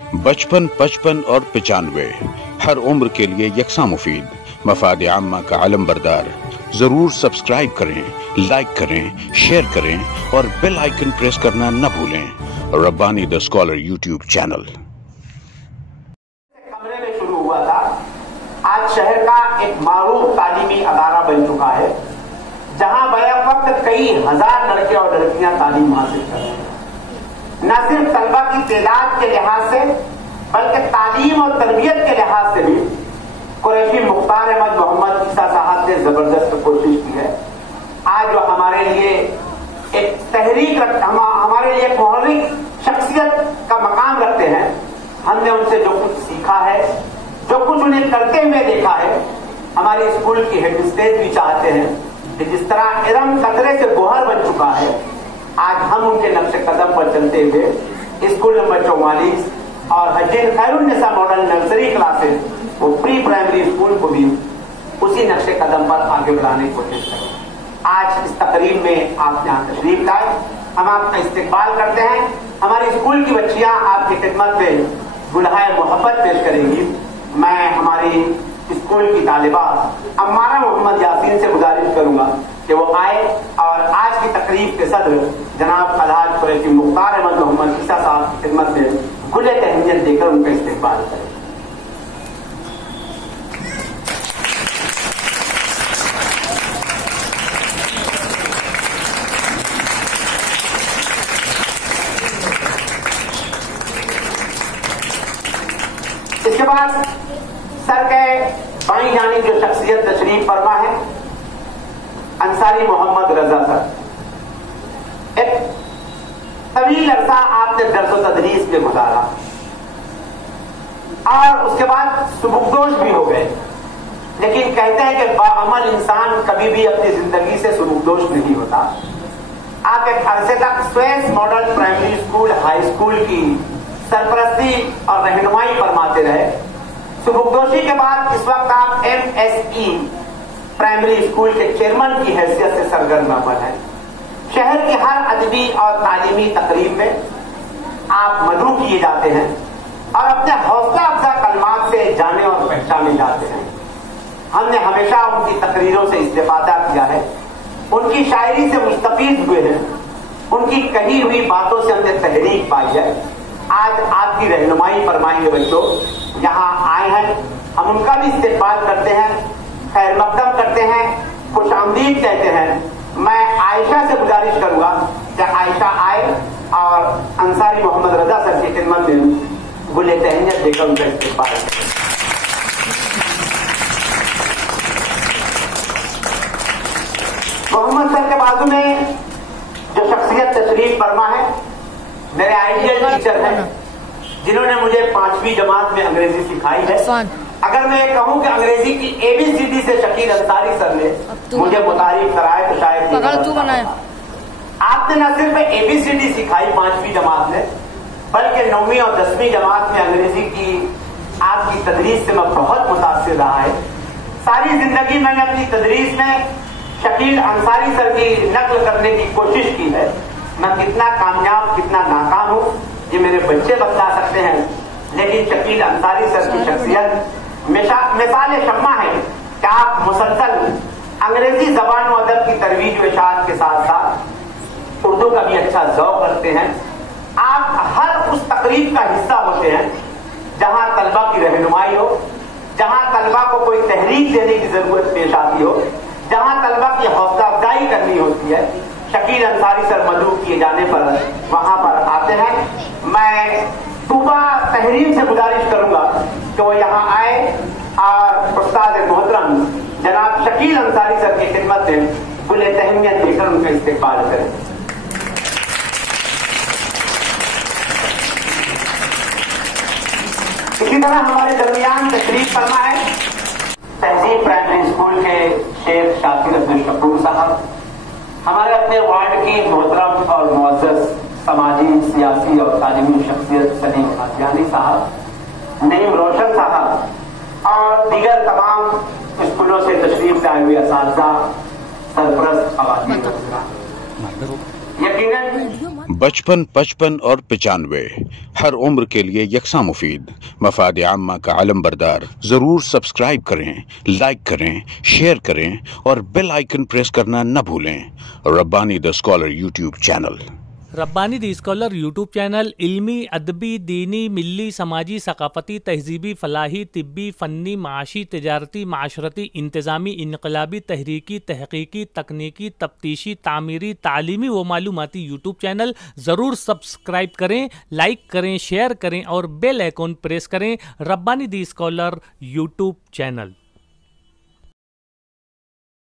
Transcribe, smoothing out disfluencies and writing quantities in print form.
55, 55 और 95 हर उम्र के लिए यकसा मुफीद, मफाद आम्मा का अलम बरदार। जरूर सब्सक्राइब करें, लाइक करें, शेयर करें और बेल आइकन प्रेस करना न भूलें। Rabbani the scholar YouTube channel. कमरे में शुरू हुआ था, आज शहर का एक मारूफ तालीमी अदारा बन चुका है, जहां बैक वक्त कई हजार लड़के और लड़कियां तालीम हासिल कर रहे हैं। न सिर्फ तलबा की तादाद के लिहाज से बल्कि तालीम और तरबियत के लिहाज से भी कुरैशी मुख्तार अहमद मोहम्मद ईसा साहब ने जबरदस्त कोशिश की है। आज जो हमारे लिए एक तहरीक हमारे लिए एक मौलिक शख्सियत का मकाम रखते हैं, हमने उनसे जो कुछ सीखा है, जो कुछ उन्हें करते हुए देखा है, हमारे स्कूल की हेडमिस्ट्रेस भी चाहते हैं कि जिस तरह इरम कतरे से गोहर बन चुका है, आज हम उनके नक्शे कदम पर चलते हुए स्कूल नंबर 44 और हजीन खैरुन्निसा मॉडल नर्सरी क्लासेस वो प्री प्राइमरी स्कूल को भी उसी नक्शे कदम पर आगे बढ़ाने की कोशिश करें। आज इस तकरीब में आप यहाँ तशरीफ लाए, हम आपका इस्तकबाल करते हैं। हमारी स्कूल की बच्चियां आपकी खिदमत में गुलहाए मोहब्बत पेश करेंगी। मैं हमारी स्कूल की तालिबा अम्मारा मोहम्मद यासीन से गुजारिश करूंगा कि वो आए और आज की तकरीब के सदर जनाब अलहाज कुरैशी मुख्तार अहमद मोहम्मद ईसा साहब की खिदमत में गुले तहनीयत देकर उनका इस्तकबाल करें। इसके बाद सर के बाईं जानिब जो शख्सियत तशरीफ फरमा है, अंसारी मोहम्मद रजा सर। एक तवील अरसा आपने दर्स व तदरीस में गुजारा और उसके बाद सुबुकदोश भी हो गए, लेकिन कहते हैं कि बाअमल इंसान कभी भी अपनी जिंदगी से सुबुकदोश नहीं होता। आप एक अरसे तक Suez model primary school high school की सरपरस्ती और रहनुमाई फरमाते रहे। सुबुकदोशी के बाद इस वक्त आप MSE प्राइमरी स्कूल के चेयरमैन की हैसियत से सरगर्म अमल है। शहर की हर अदबी और तालीमी तकरीब में आप मदऊ किए जाते हैं और अपने हौसला अफजा कलमात से जाने और पहचाने जाते हैं। हमने हमेशा उनकी तकरीरों से इस्तेफादा किया है, उनकी शायरी से मुस्तफीद हुए हैं, उनकी कही हुई बातों से हमने तहरीक पाई है। आज आपकी रहनुमाई फरमाएंगे बच्चों, यहाँ आए हैं, हम उनका भी इस्तेकबाल करते हैं, खैर मकदम करते हैं, खुश आमदीद कहते हैं। मैं आयशा से गुजारिश करूंगा कि आयशा आए और अंसारी मोहम्मद रजा सर की खिदमत में गुले तहनीयत देकर उनका इस्तेकबाल करें। मोहम्मद सर के बाजू में जो शख्सियत तशरीफ फरमा है, मेरे आइडियल टीचर हैं, जिन्होंने मुझे 5वीं जमात में अंग्रेजी सिखाई है। अगर मैं कहूं कि अंग्रेजी की ABCD से शकील अंसारी सर ने मुझे मुतारिफ कराया तो शायद तू बनाए। आपने न सिर्फ ABCD सिखाई 5वीं जमात में, बल्कि 9वीं और 10वीं जमात में अंग्रेजी की आपकी तदरीस से मैं बहुत मुतासिर रहा है। सारी जिंदगी मैंने अपनी तदरीस में शकील अंसारी सर की नकल करने की कोशिश की है। मैं कितना कामयाब कितना नाकाम हूँ ये मेरे बच्चे बता सकते हैं, लेकिन शकील अंसारी सर की शख्सियत मिसाल शम्मा है कि आप मुसलसल अंग्रेजी जबान व अदब की तरवीज व इशाअत के साथ साथ उर्दू का भी अच्छा ज़ौक़ रखते हैं। आप हर उस तकरीब का हिस्सा होते हैं जहां तलबा की रहनुमाई हो, जहां तलबा को कोई तहरीक देने की जरूरत पेश आती हो, जहां तलबा की हौसला अफजाई करनी होती है। शकील अंसारी सर मदऊ किए जाने पर वहां पर आते हैं। मैं तूबा तहरीर से गुजारिश करूंगा कि वो यहाँ आए और उस्ताद मोहतरम जनाब शकील अंसारी सर की खिदमत में गुले तहनीयत देकर उनका इस्तेकबाल करें। इसी तरह हमारे दरमियान तशरीफ फरमा है तहजीब प्राइमरी स्कूल के शेख शाकिर अब्दुल शकूर साहब, हमारे अपने वार्ड की मोहतरम और मुअज़्ज़ज़ समाजी सियासी और तालीमी शख्सियत सलीम कादियानी साहब, नईम रोशन साहब और दीगर तमाम स्कूलों से तशरीफ लाए हुए असातिज़ा, सरपरस्त खवातीन। यकीनन 55, 55 और 95 हर उम्र के लिए यकसा मुफीद मफाद आम्मा का आलम बरदार। जरूर सब्सक्राइब करें, लाइक करें, शेयर करें और बेल आइकन प्रेस करना न भूलें। Rabbani the scholar YouTube channel. Rabbani the scholar YouTube channel इल्मी, अदबी, दीनी, मिली, समाजी, सकाफती, तहजीबी, फलाही, तिब्बी, फ़न्नी, माशी, तिजारती, माशरती, इंतज़ामी, इनकलाबी, तहरीकी, तहकीकी, तकनीकी, तफ्तीशी, तामीरी, तालीमी व मालूमाती यूट्यूब चैनल। ज़रूर सब्सक्राइब करें, लाइक करें, शेयर करें और बेल आइकन प्रेस करें। Rabbani the scholar YouTube channel.